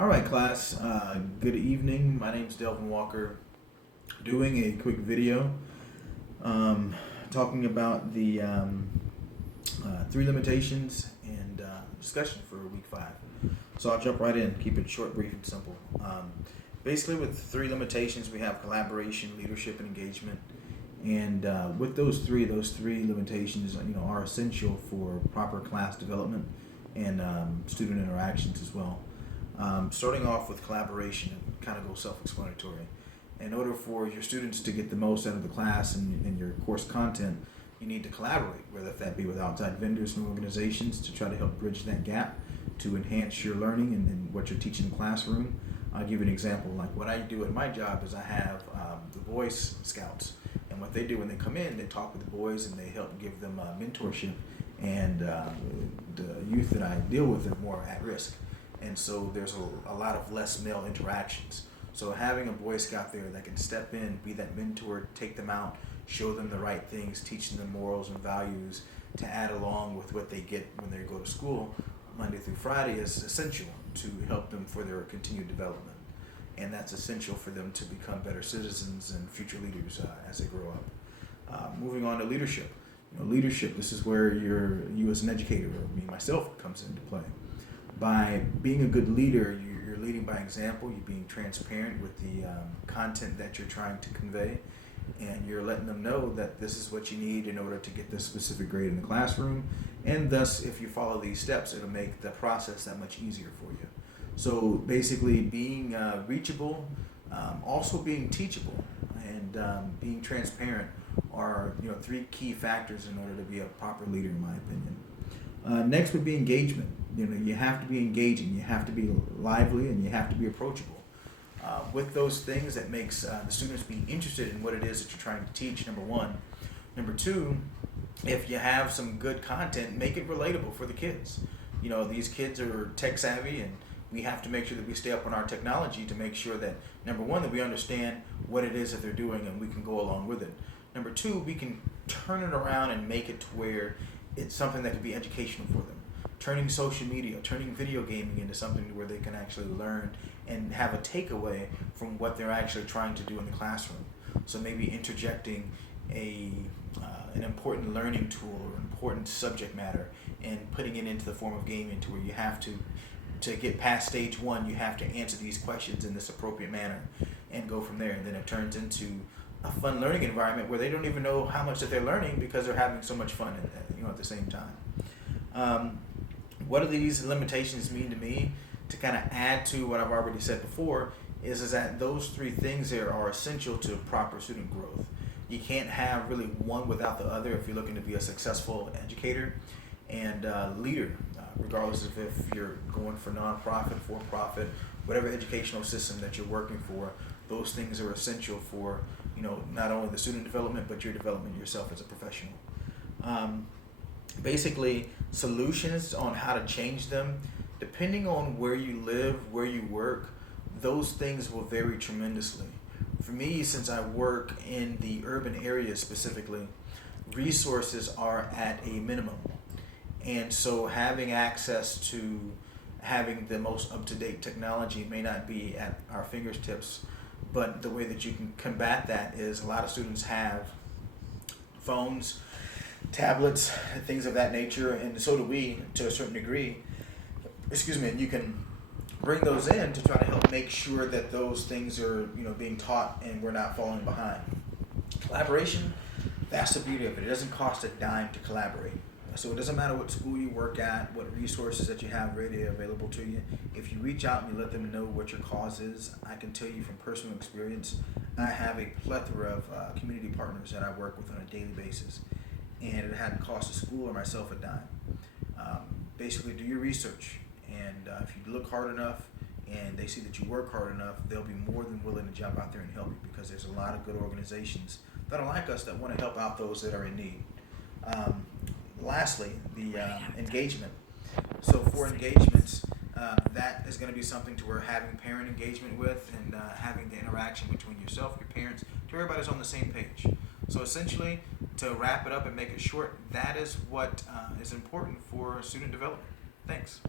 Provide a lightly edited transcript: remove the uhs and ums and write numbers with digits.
All right, class. Good evening. My name is Delvin Walker. Doing a quick video um, talking about the three limitations and discussion for week 5. So I'll jump right in, keep it short, brief, and simple. Basically, with three limitations, we have collaboration, leadership, and engagement. And with those three limitations, are essential for proper class development and student interactions as well. Starting off with collaboration, it kind of goes self-explanatory. In order for your students to get the most out of the class and your course content, you need to collaborate, whether that be with outside vendors and organizations to try to help bridge that gap to enhance your learning and what you're teaching in the classroom. I'll give you an example. Like what I do at my job is I have the Boys Scouts, and what they do when they come in, they talk with the boys and they help give them mentorship. And the youth that I deal with are more at risk, and so there's a lot of less male interactions. So having a Boy Scout there that can step in, be that mentor, take them out, show them the right things, teaching them morals and values to add along with what they get when they go to school Monday through Friday is essential to help them for their continued development. And that's essential for them to become better citizens and future leaders as they grow up. Moving on to leadership. Leadership, this is where you as an educator, or me myself, comes into play. By being a good leader, you're leading by example, you're being transparent with the content that you're trying to convey, and you're letting them know that this is what you need in order to get this specific grade in the classroom, and thus, if you follow these steps, it'll make the process that much easier for you. So basically, being reachable, also being teachable, and being transparent are three key factors in order to be a proper leader, in my opinion. Next would be engagement. You have to be engaging, you have to be lively, and you have to be approachable. With those things, that makes the students be interested in what it is that you're trying to teach, number one. Number two, if you have some good content, make it relatable for the kids. These kids are tech savvy, and we have to make sure that we stay up on our technology to make sure that, number one, that we understand what it is that they're doing and we can go along with it. Number two, we can turn it around and make it to where it's something that can be educational for them. Turning social media, turning video gaming into something where they can actually learn and have a takeaway from what they're actually trying to do in the classroom. So maybe interjecting an important learning tool or important subject matter and putting it into the form of gaming to where you have to get past stage one, you have to answer these questions in this appropriate manner and go from there. And then it turns into a fun learning environment where they don't even know how much that they're learning because they're having so much fun at the same time. What do these limitations mean to me? To kind of add to what I've already said before is that those three things there are essential to proper student growth. You can't have really one without the other if you're looking to be a successful educator and leader, regardless of if you're going for nonprofit, for-profit, whatever educational system that you're working for. Those things are essential for not only the student development but your development yourself as a professional. Basically, solutions on how to change them, depending on where you live, where you work, those things will vary tremendously. For me, since I work in the urban areas specifically, resources are at a minimum. And so having access to having the most up-to-date technology may not be at our fingertips, but the way that you can combat that is a lot of students have phones, tablets, things of that nature, and so do we to a certain degree. And you can bring those in to try to help make sure that those things are being taught and we're not falling behind. Collaboration, that's the beauty of it. It doesn't cost a dime to collaborate. So it doesn't matter what school you work at, what resources that you have ready available to you. If you reach out and you let them know what your cause is, I can tell you from personal experience, I have a plethora of community partners that I work with on a daily basis, and it hadn't cost the school or myself a dime. Basically, do your research, and if you look hard enough and they see that you work hard enough, they'll be more than willing to jump out there and help you, because there's a lot of good organizations that are like us that want to help out those that are in need. Lastly, the engagement. So for engagements, that is going to be something to where having parent engagement with and having the interaction between yourself, your parents, to everybody's on the same page. So essentially, to wrap it up and make it short, that is what is important for student development. Thanks.